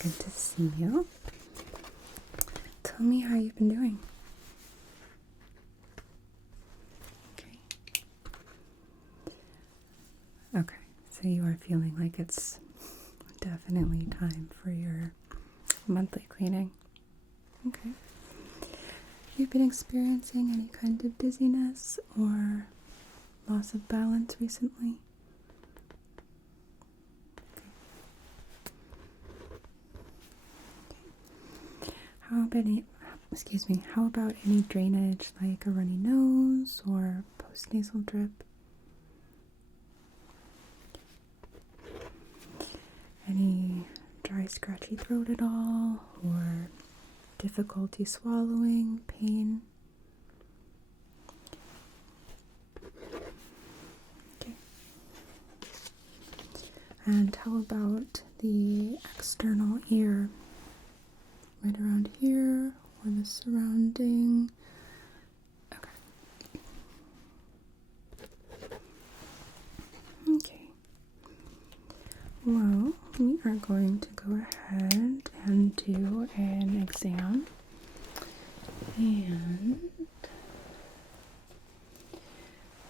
Good to see you. Tell me how you've been doing. Okay. Okay, so you are feeling like it's definitely time for your monthly cleaning. Okay. You've been experiencing any kind of dizziness or loss of balance recently? How about any drainage like a runny nose or postnasal drip? Any dry, scratchy throat at all, or difficulty swallowing, pain? Okay. And how about the external ear? Right around here, or the surrounding? Okay. Okay. Well, we are going to go ahead and do an exam. And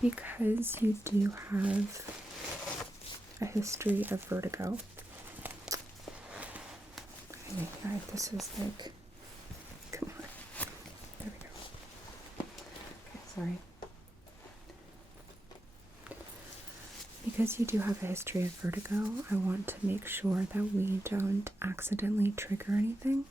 because you do have a history of vertigo, this is like, come on, there we go. Okay, sorry. Because you do have a history of vertigo, I want to make sure that we don't accidentally trigger anything.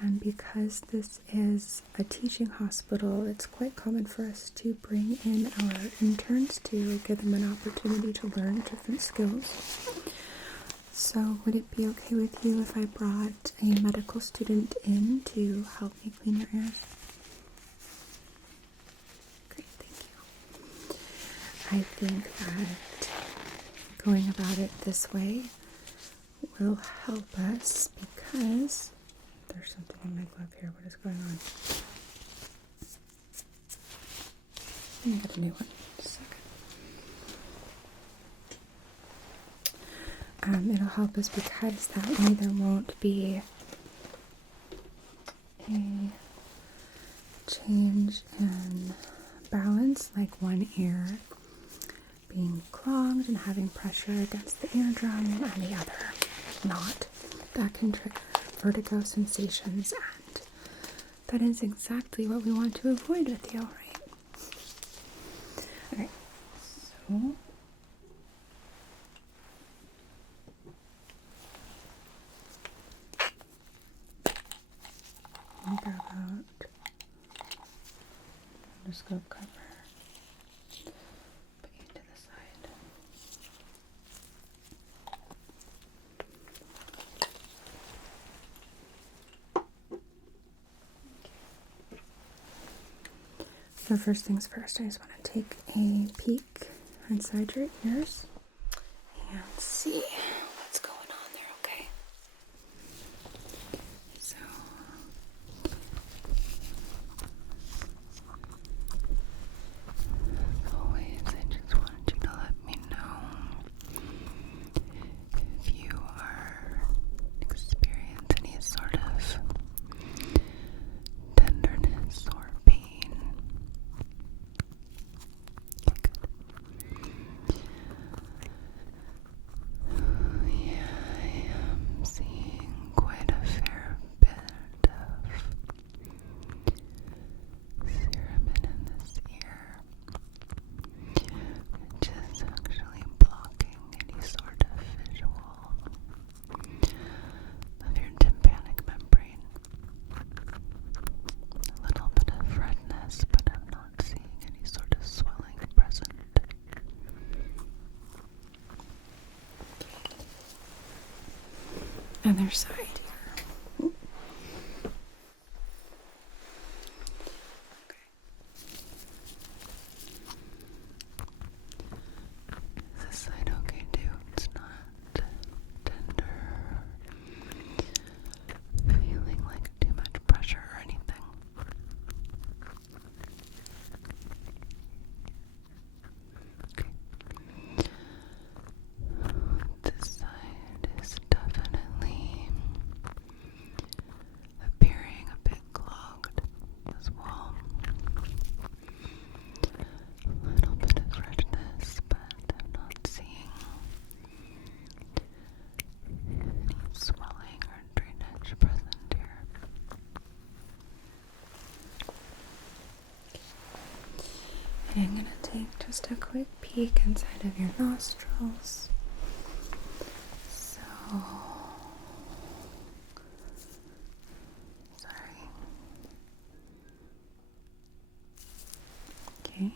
And because this is a teaching hospital, it's quite common for us to bring in our interns to give them an opportunity to learn different skills. So would it be okay with you if I brought a medical student in to help me clean your ears? Great, thank you. I think that going about it this way will help us because there's something in my glove here. What is going on? Let me get a new one. Just a second. It'll help us because that way there won't be a change in balance, like one ear being clogged and having pressure against the eardrum and the other not. That can trigger vertigo sensations, and that is exactly what we want to avoid with you, right? Okay, so I'll grab out the scope cover, put you to the side. So first things first, I just want to take a peek inside your ears and see what's going on there, okay? So as always, I just wanted you to let me know if you are experiencing any sort of tenderness or pain. Yeah, I am seeing quite a fair bit of cerumen in this ear, which is actually blocking any sort of visual of your tympanic membrane. A little bit of redness, but I'm not seeing any sort of swelling present. Other side here. Okay. Is this side okay too? It's not tender, feeling like too much pressure or anything. Okay. This side is definitely just a quick peek inside of your nostrils. So, sorry. Okay.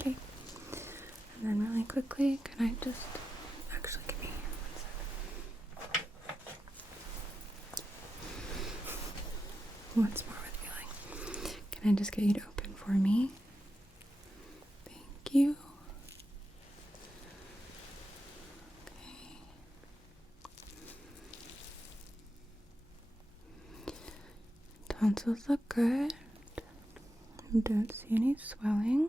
Okay. And then really quickly, can I just actually give me one second. Once more with feeling. Can I just get you to open for me? Thank you. Okay. Tonsils look good. I don't see any swelling.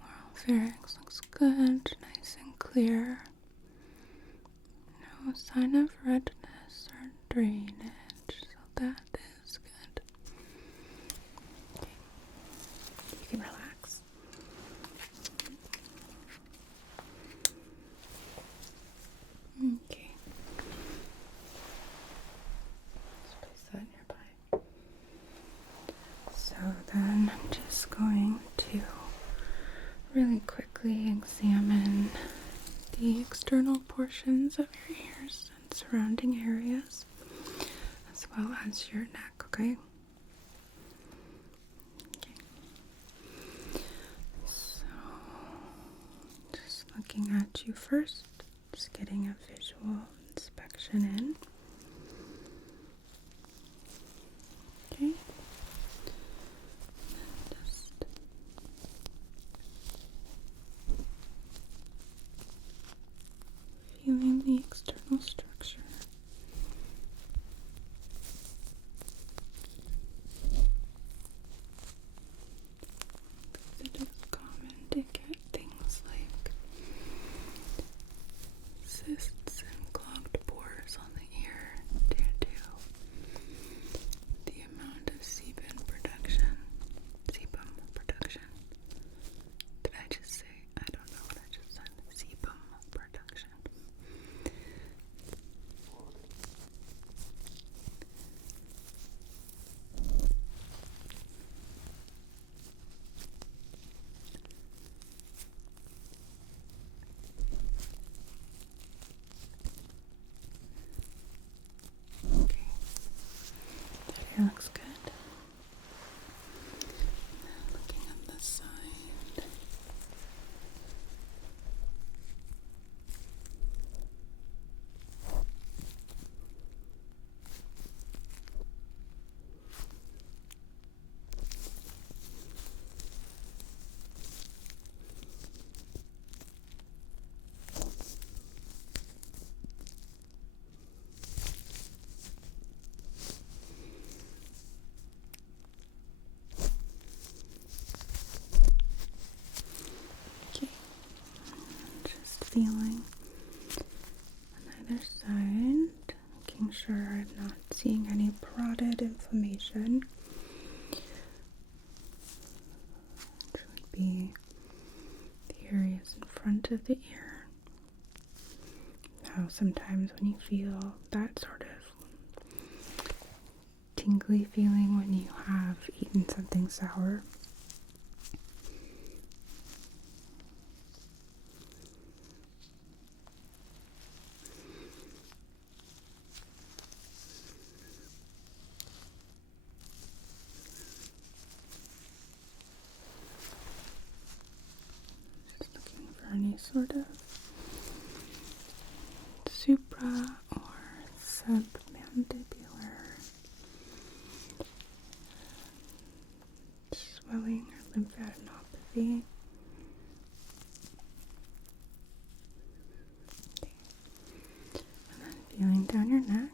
Oral pharynx looks good, nice and clear. No sign of redness or drainage, so that is good. Okay. You can relax. Okay. Let's place that nearby. So then I'm just going to really quickly examine the external portions of your ears and surrounding areas, as well as your neck, okay? Okay. So, just looking at you first, just getting a visual inspection in. Okay. Just feeling the external structure. It is common to get things like cysts and clogged pores on the ear due to the amount of sebum production. Did I just say? I don't know what I just said. Sebum production. Okay. That looks good. Looking at this side. Okay, just feeling on either side, making sure I'm not seeing any parotid inflammation, which would be the areas in front of the ear. Now, sometimes when you feel that sort of tingly feeling when you have eaten something sour, just looking for any sort of supra or submandibular swelling or lymphadenopathy. Okay. And then feeling down your neck.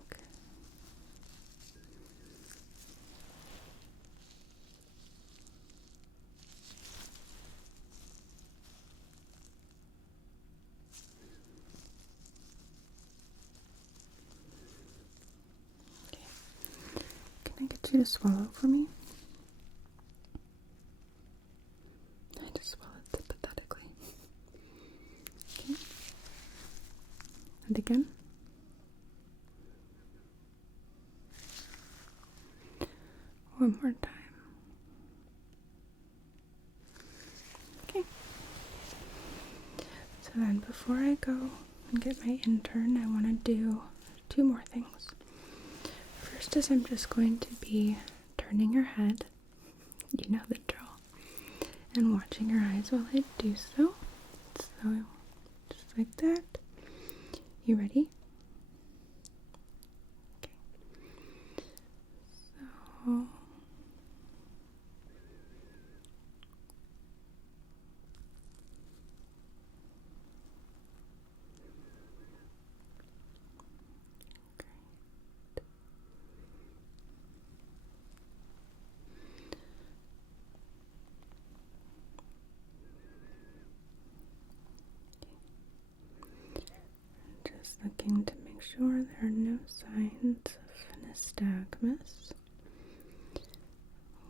Can I get you to swallow for me? I just swallowed sympathetically. Okay. And again. one more time. Okay. So then before I go and get my intern, I want to do 2 more things. First is I'm just going to be turning your head, you know the drill, and watching your eyes while I do so. So just like that. You ready? Okay. So just looking to make sure there are no signs of nystagmus,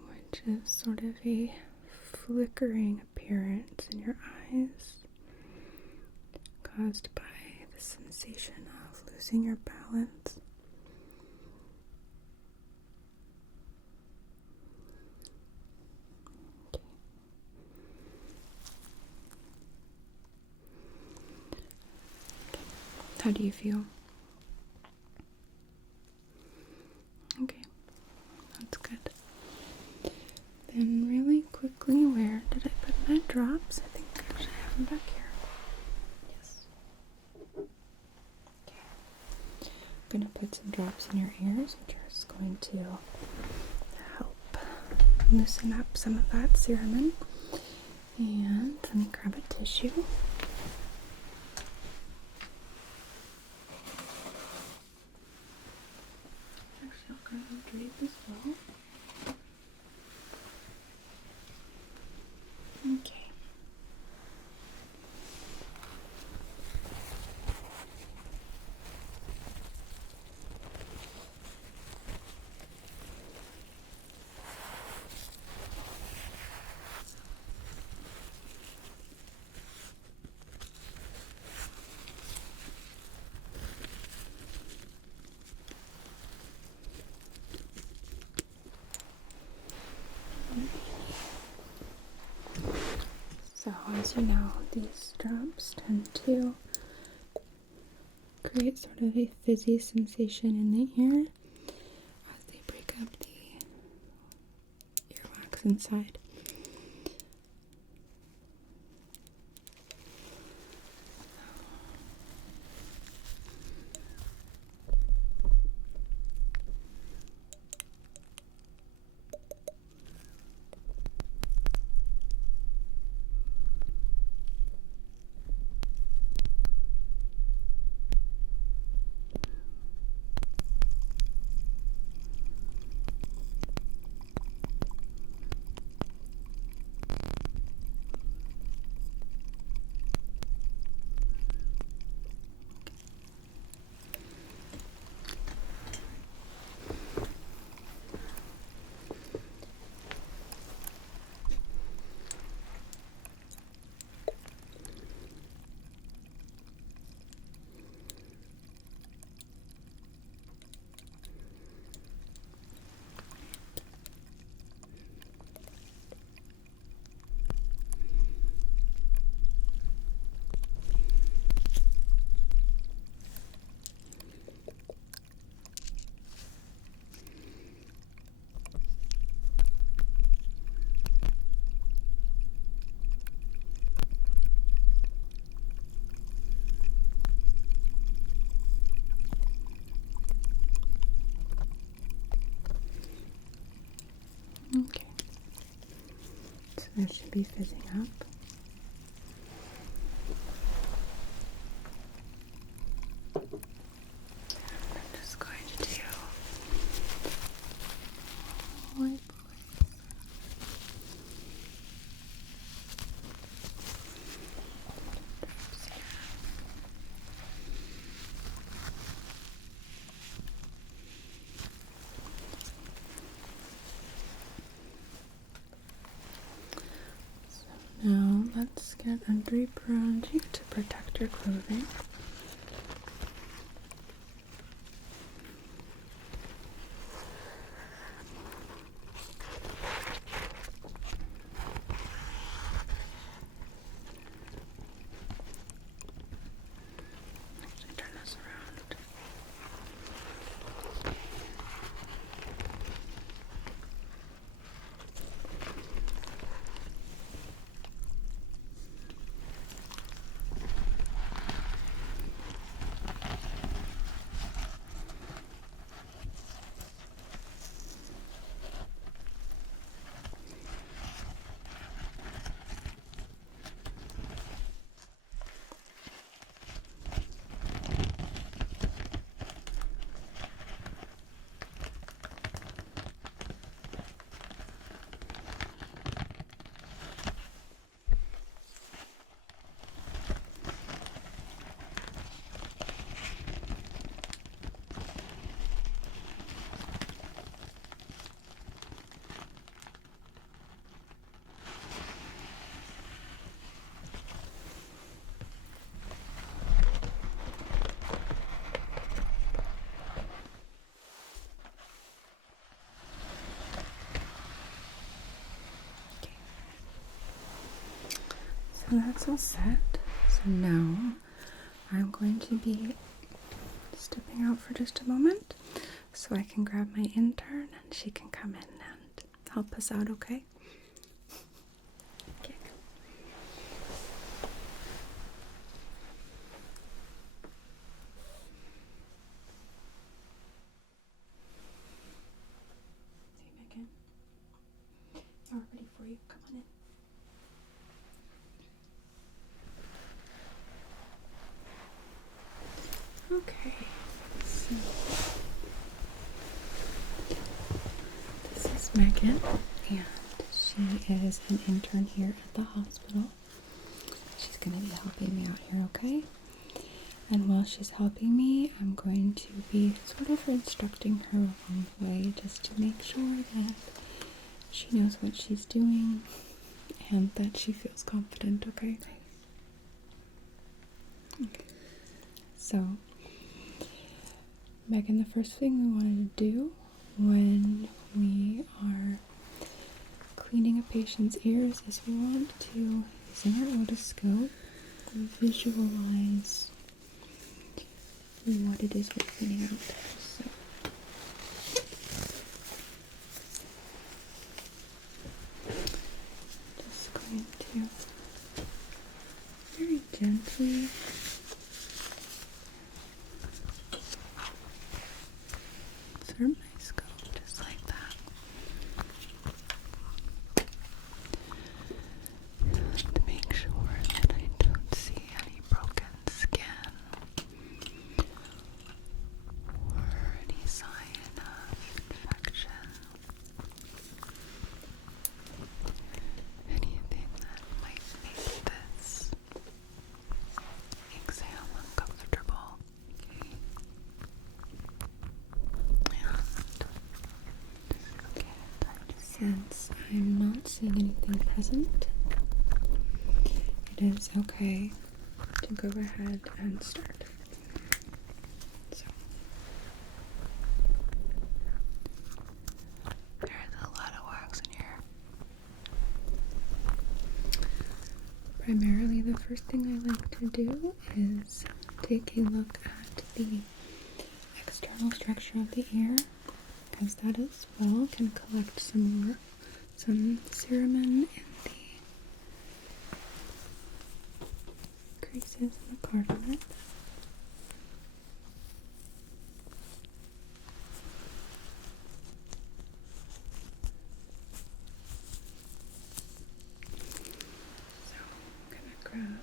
which is sort of a flickering appearance in your eyes caused by the sensation of losing your balance. Okay. How do you feel? Okay, that's good. Then really quickly, where did I put my drops? I think actually I have them back here. Yes. Okay. I'm going to put some drops in your ears, which are just going to help loosen up some of that cerumen. And let me grab a tissue. Actually, I'll grab a drape as well. Okay. So as you know, these drops tend to create sort of a fizzy sensation in the ear as they break up the earwax inside. Okay. So that should be fizzing up. I'm just going to do wipe. Now let's get a drape around you to protect your clothing. that's all set. So now I'm going to be stepping out for just a moment so I can grab my intern and she can come in and help us out, okay? Okay. Hey, Megan. Now we're ready for you. Come on in. Okay, so this is Megan, and she is an intern here at the hospital. She's going to be helping me out here, okay? And while she's helping me, I'm going to be sort of instructing her along the way just to make sure that she knows what she's doing and that she feels confident, okay? Okay. So, Megan, the first thing we wanted to do when we are cleaning a patient's ears is we want to, using our otoscope, visualize what it is we're cleaning out. So, just going to very gently insert my scope just like that. To make sure that I don't see any broken skin or any sign of infection. Anything that might make this exam uncomfortable. Since I'm not seeing anything present, it is okay to go ahead and start. So, there's a lot of wax in here. Primarily, the first thing I like to do is take a look at the external structure of the ear, because that as well can collect some ceramin in the creases in the cartilage. So I'm gonna grab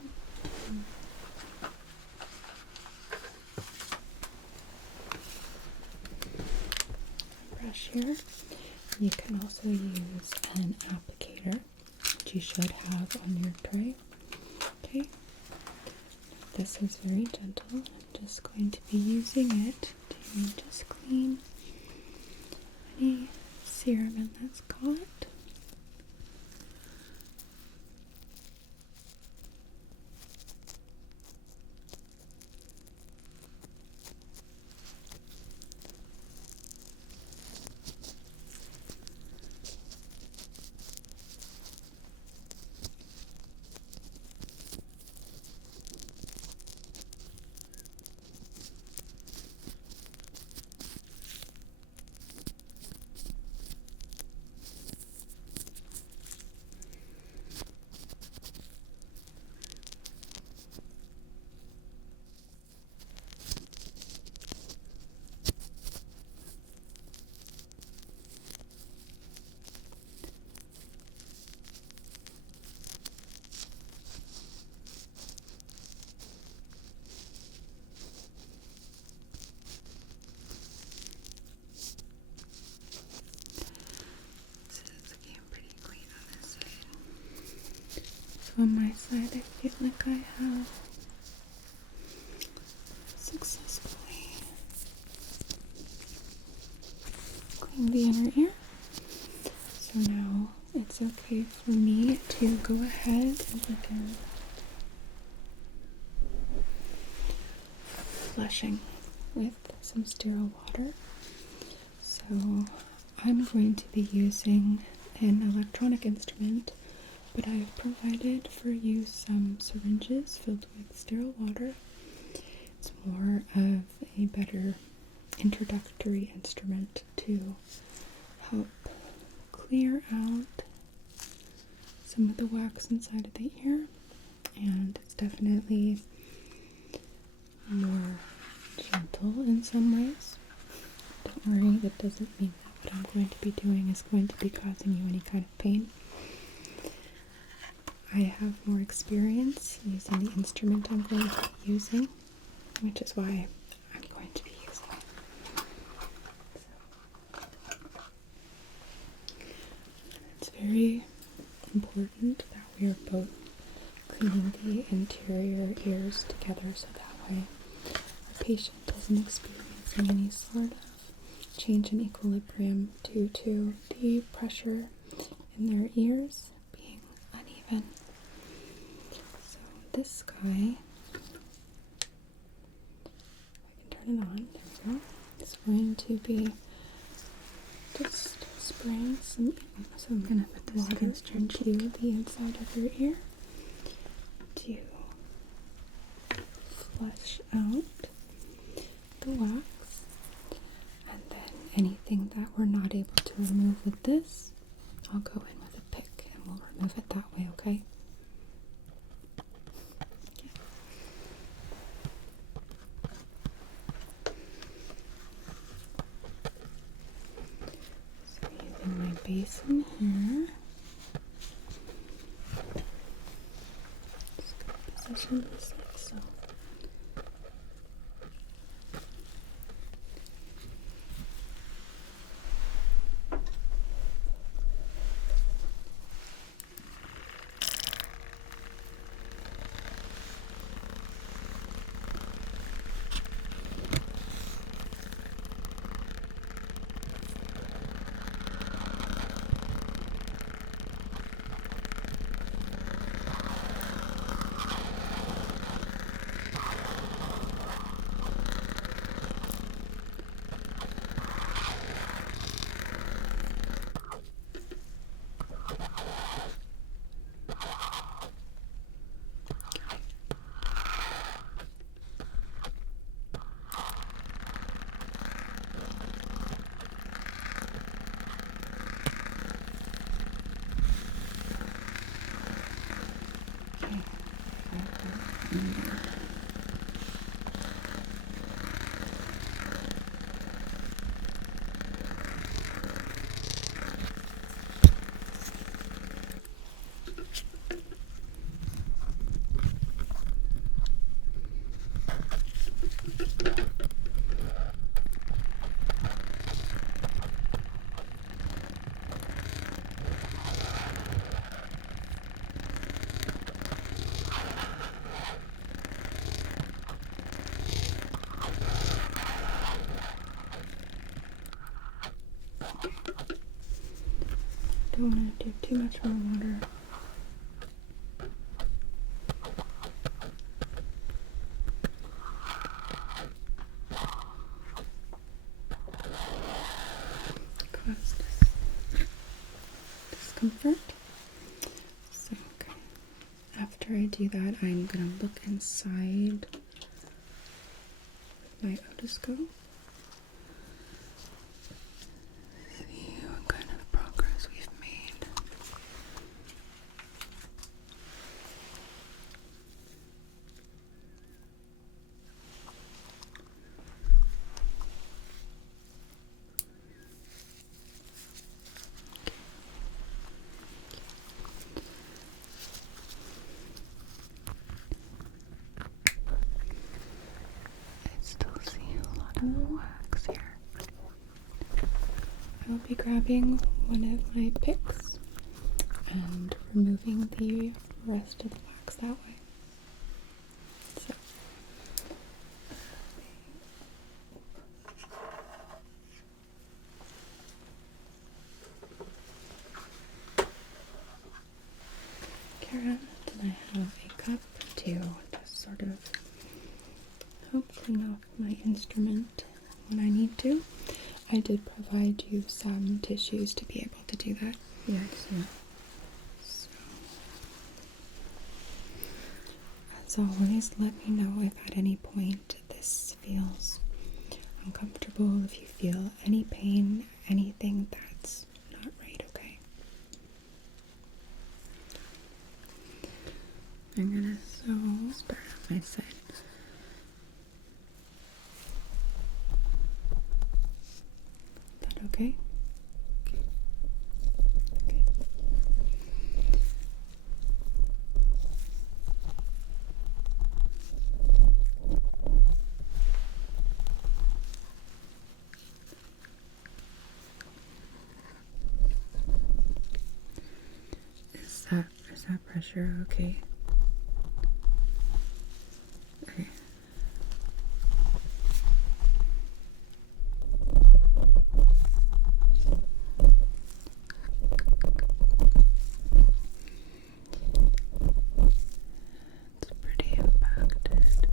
a brush here. You can also use an applicator, which you should have on your tray. Okay, this is very gentle. I'm just going to be using it to just clean any ceramin that's caught. So on my side, I feel like I have successfully cleaned the inner ear. So now it's okay for me to go ahead and begin flushing with some sterile water. So I'm going to be using an electronic instrument but I have provided for you some syringes filled with sterile water. It's more of a better introductory instrument to help clear out some of the wax inside of the ear, and it's definitely more gentle in some ways. Don't worry, that doesn't mean that what I'm going to be doing is going to be causing you any kind of pain. I have more experience using the instrument I'm going to be using, which is why I'm going to be using it. It's very important that we are both cleaning the interior ears together so that way the patient isn't experiencing any sort of change in equilibrium due to the pressure in their ears being uneven. So this guy, I can turn it on, there we go. It's going to be just spraying some, so I'm going to put this water into the inside of your ear to flush out the wax, and then anything that we're not able to remove with this, I'll go in with a pick and we'll remove it that way, okay? So using my basin here, just gonna position this like so. Don't want to do too much more water. Cause discomfort. So, okay. After I do that, I'm gonna look inside my otoscope. See what kind of progress we've made. I still see a lot of wax here. I'll be grabbing one of my picks and removing the rest of the wax that way. So, Kara, then I have a cup to just sort of help clean off my instrument when I need to. I did provide you some tissues to be able to do that. Yes, yeah. So As always, let me know if at any point this feels uncomfortable, if you feel any pain, anything that's not right, okay? I'm gonna start on my side. Is that okay? Okay. Is that pressure okay? Okay. It's pretty impacted.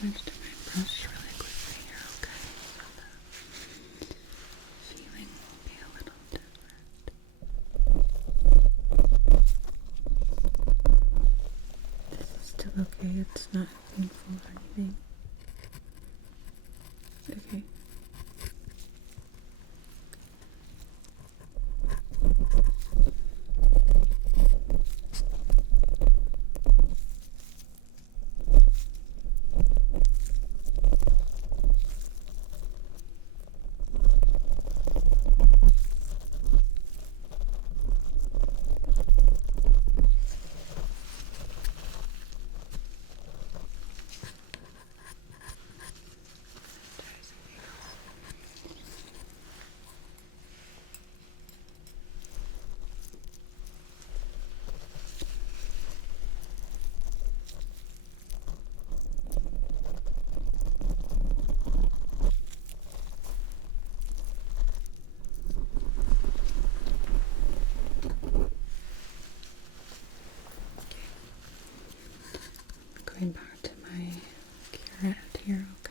Switch to my brush really quickly here, okay? So the feeling will be a little different. This is still okay, it's not painful or anything. Okay. Going back to my curette here, okay?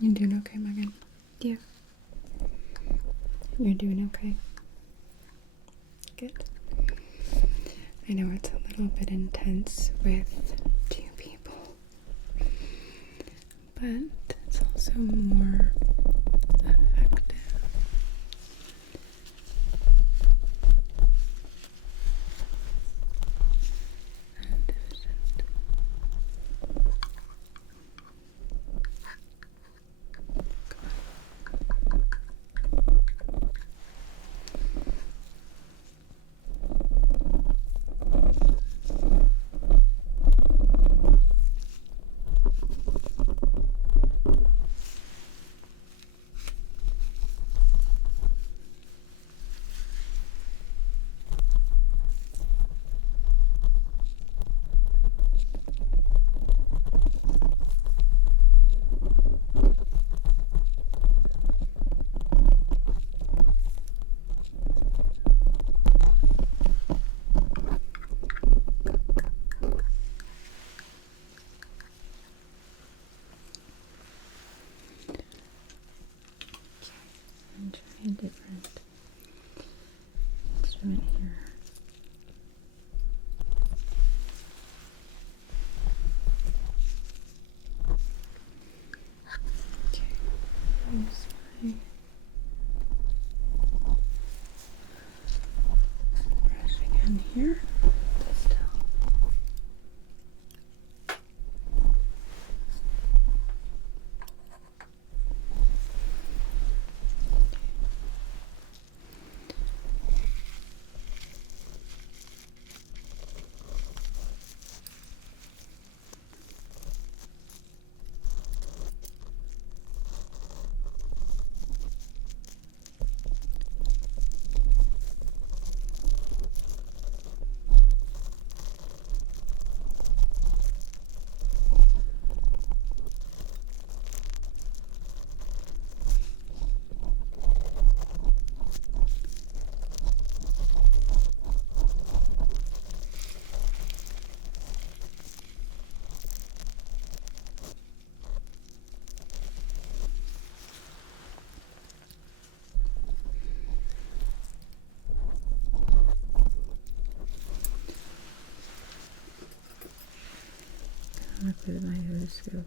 You doing okay, Megan? Yeah. You're doing okay? Good. I know it's a little bit intense with two people, but it's also more effective. And efficient. And try a different instrument here. Okay, use my brush again here. This towel. Look at my otoscope.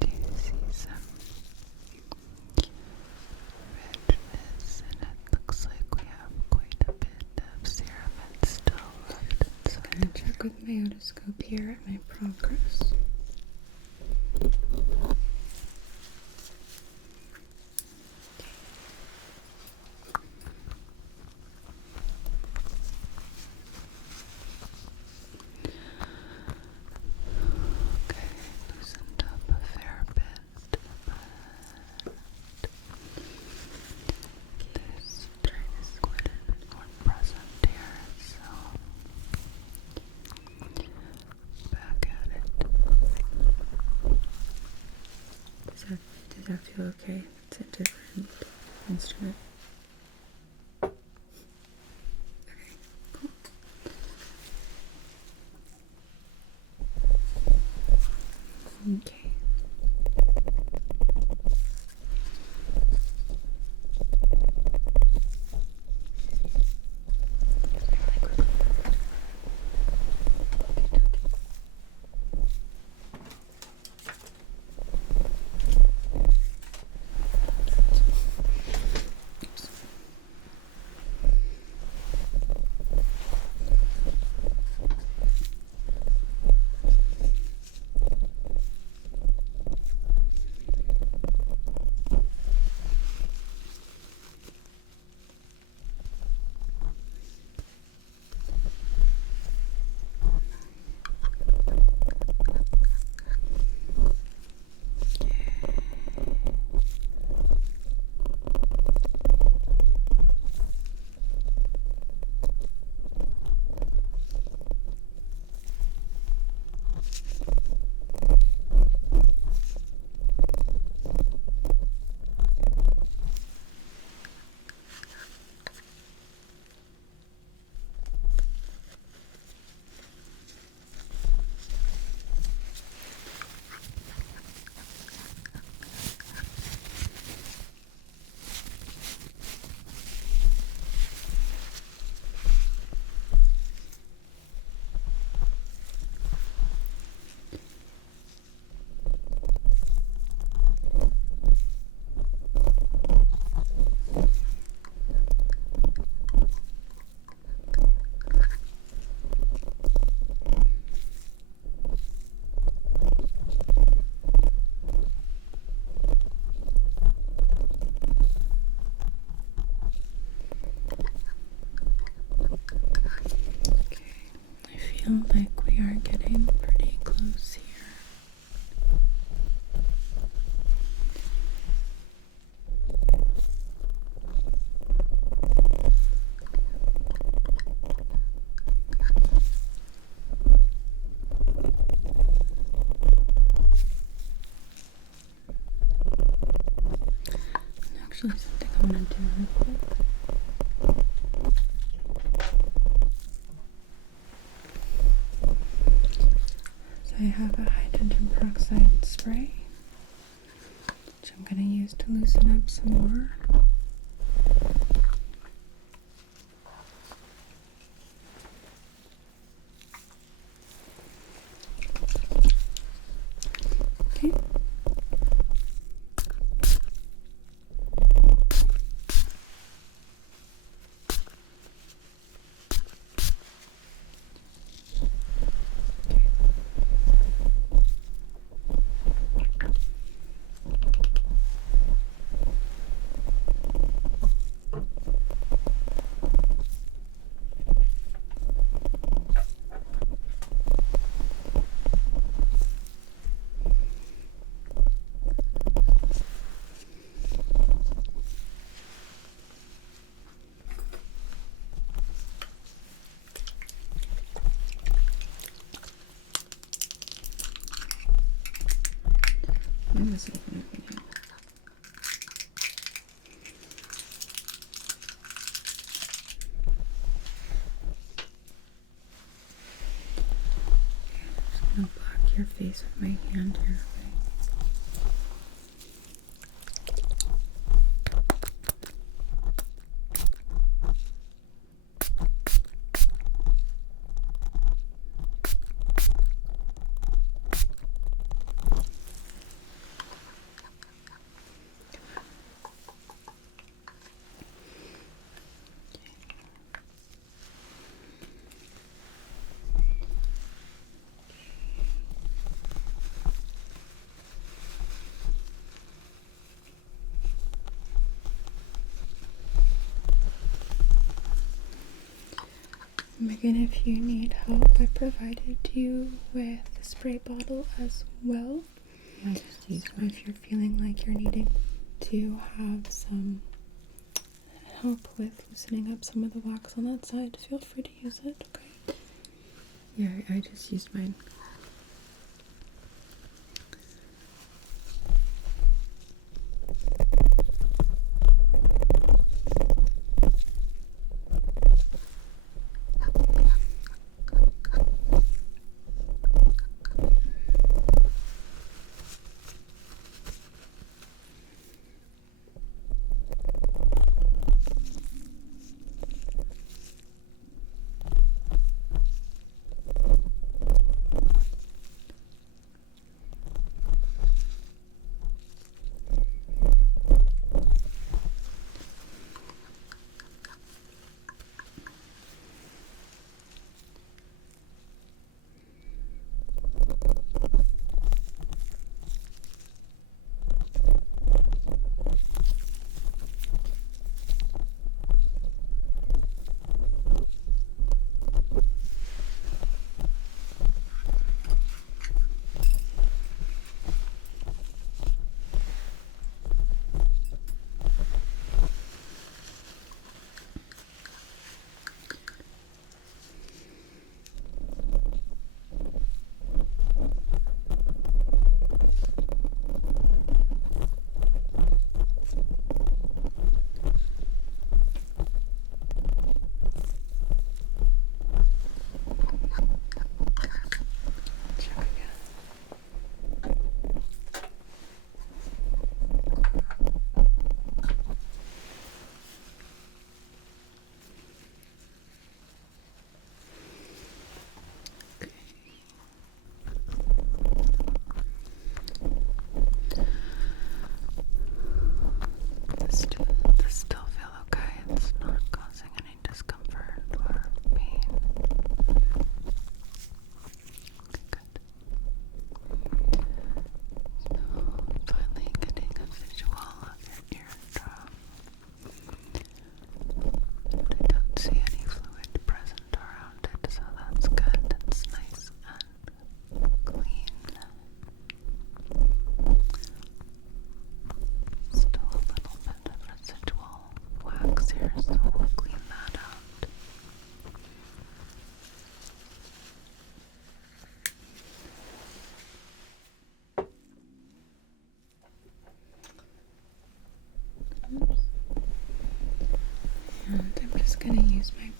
Do you see some redness? And it looks like we have quite a bit of cerumen still left inside. I'm going to check with my otoscope here at my progress. Loosened up a fair bit, but this is quite a bit more present here, so back at it. Does that feel okay? It's a different instrument. Okay, cool. Okay. actually something I want to do real quick. So I have a hydrogen peroxide spray, which I'm going to use to loosen up some more. Okay. Why was it moving it? I'm gonna block your face with my hand here. Megan, if you need help, I provided you with a spray bottle as well. Yeah, so if you're feeling like you're needing to have some help with loosening up some of the wax on that side, feel free to use it, okay? Yeah, I just used mine.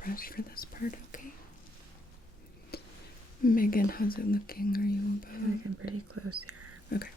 brush for this part, okay? Megan, how's it looking? Are you about? Looking pretty close here. Okay.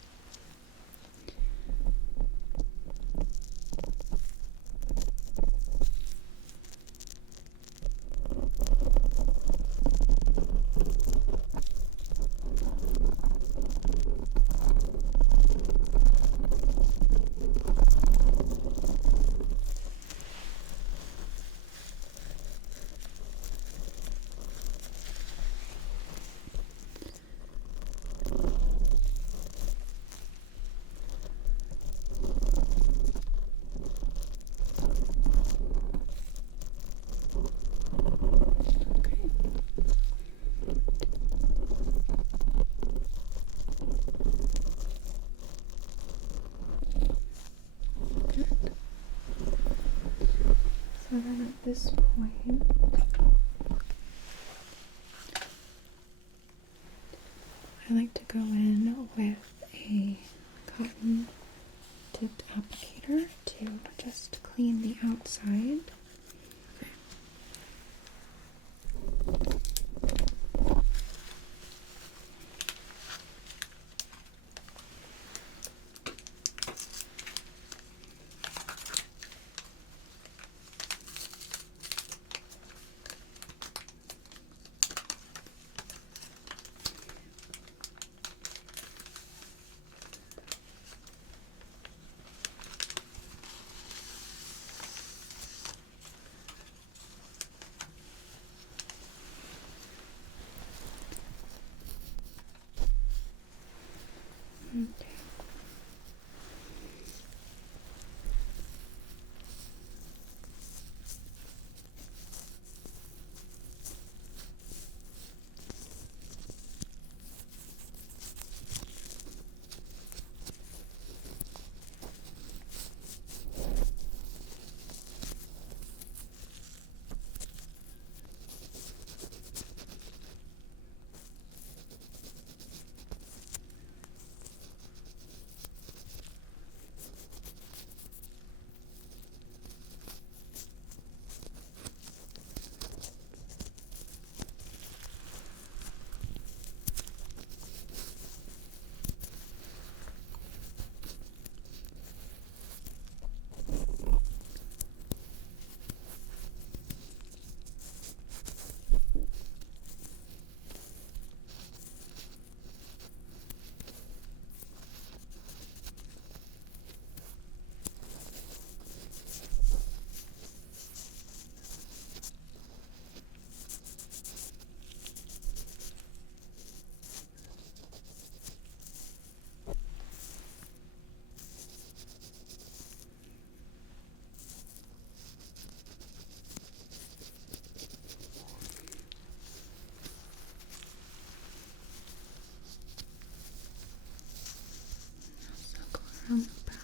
So then at this point, I like to go in with a cotton tipped applicator to just clean the outside. Okay. Circle around the back.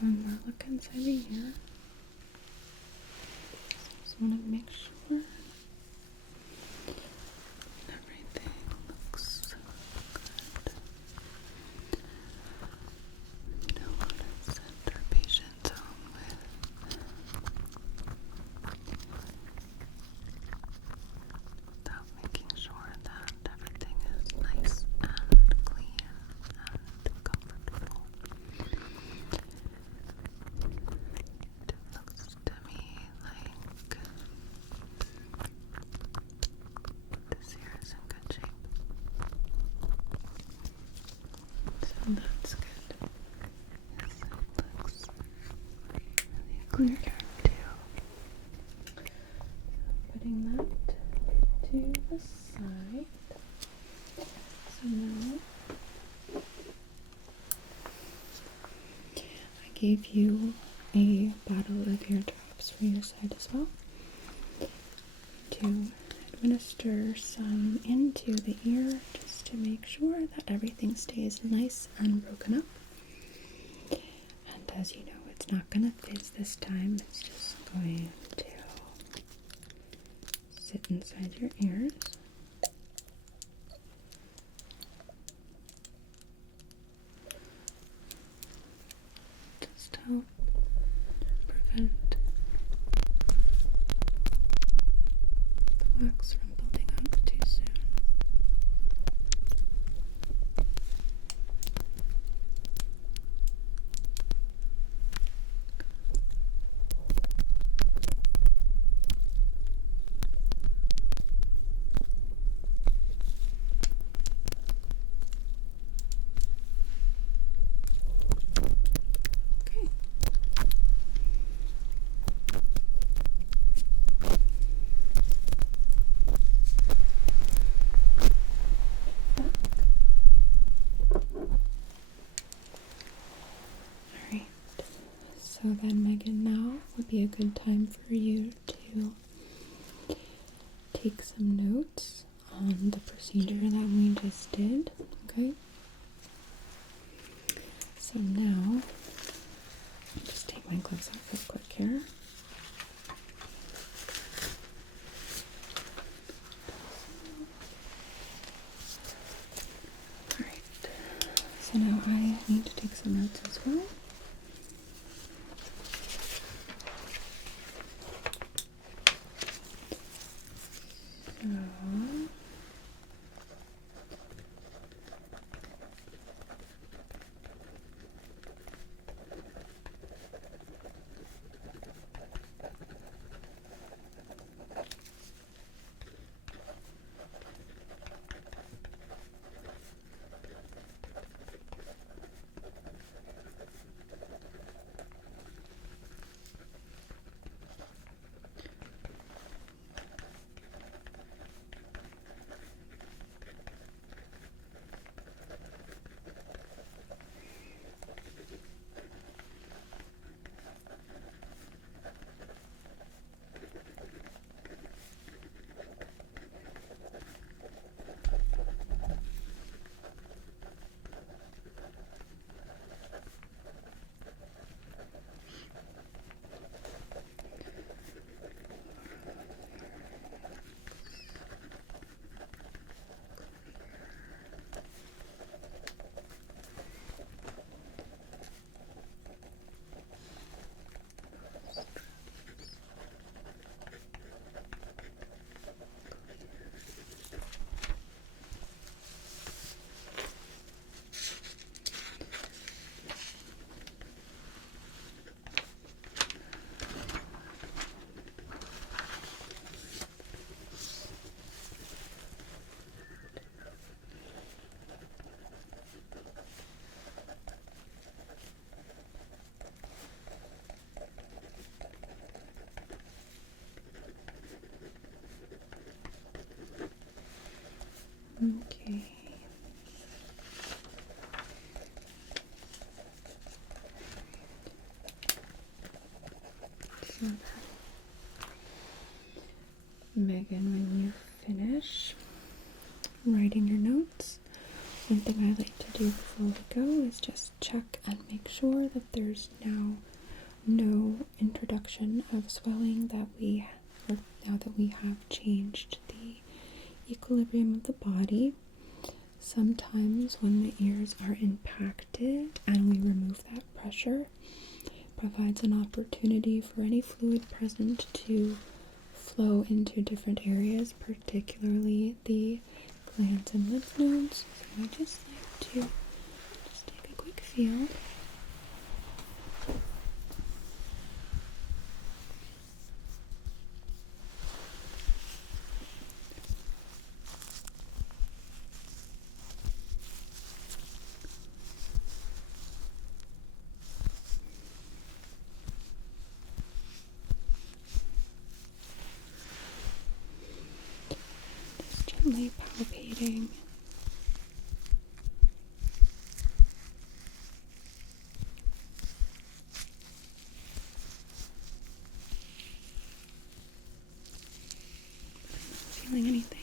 One more look inside the ear. Just want to make sure everything looks good. You don't want to send our patients home without making sure that everything is nice and clean and comfortable. It looks to me like this ear is in good shape. So that's good. Yes, it looks really clear too. Putting that to the side. So now I gave you a bottle of ear drops for your side as well. To minister some into the ear just to make sure that everything stays nice and broken up. And as you know, it's not going to fizz this time, it's just going to sit inside your ears. Just help prevent the wax from building up too soon. Okay. Alright, so then Megan, now would be a good time for you to take some notes on the procedure that we just did, okay? So now, just take my gloves off real quick here. Alright, so now I need to take some notes as well. Okay. So Megan, when you finish writing your notes, one thing I like to do before we go is just check and make sure that there's now no introduction of swelling now that we have changed the equilibrium of the body. Sometimes when the ears are impacted and we remove that pressure, it provides an opportunity for any fluid present to flow into different areas, particularly the glands and lymph nodes. So I just like to just take a quick feel. Gently palpating. feeling anything?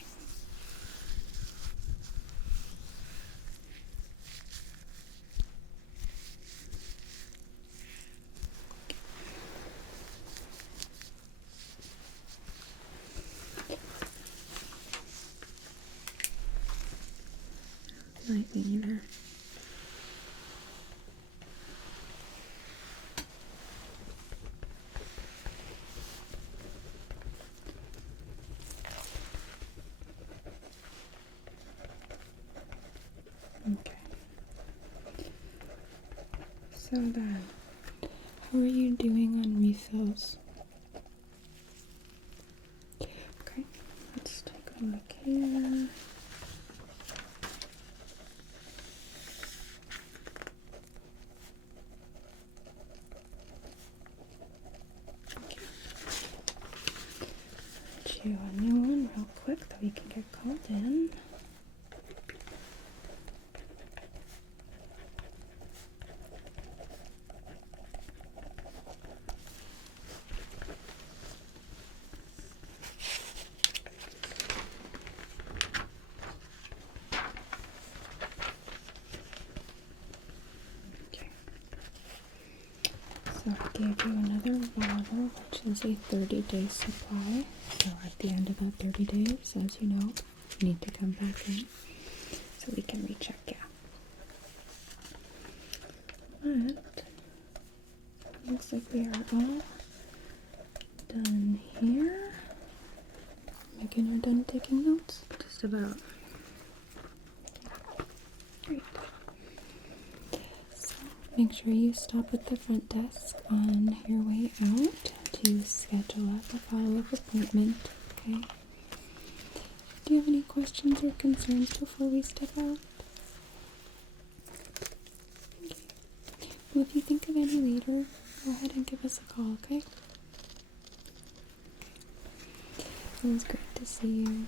Might be either. Okay. So then, how are you doing on refills? Okay, let's take a look here. Okay. Get you a new one real quick that we can get called in. Okay. So I gave you another bottle, which is a 30-day supply. So at the end of that 30 days, as you know, you need to come back in so we can recheck you. But looks like we are all done here. Megan, you're done taking notes? Just about. Great. So make sure you stop at the front desk on your way out to schedule up a follow-up appointment, okay? Do you have any questions or concerns before we step out? Okay. Well, if you think of any later, go ahead and give us a call, okay? It was great to see you.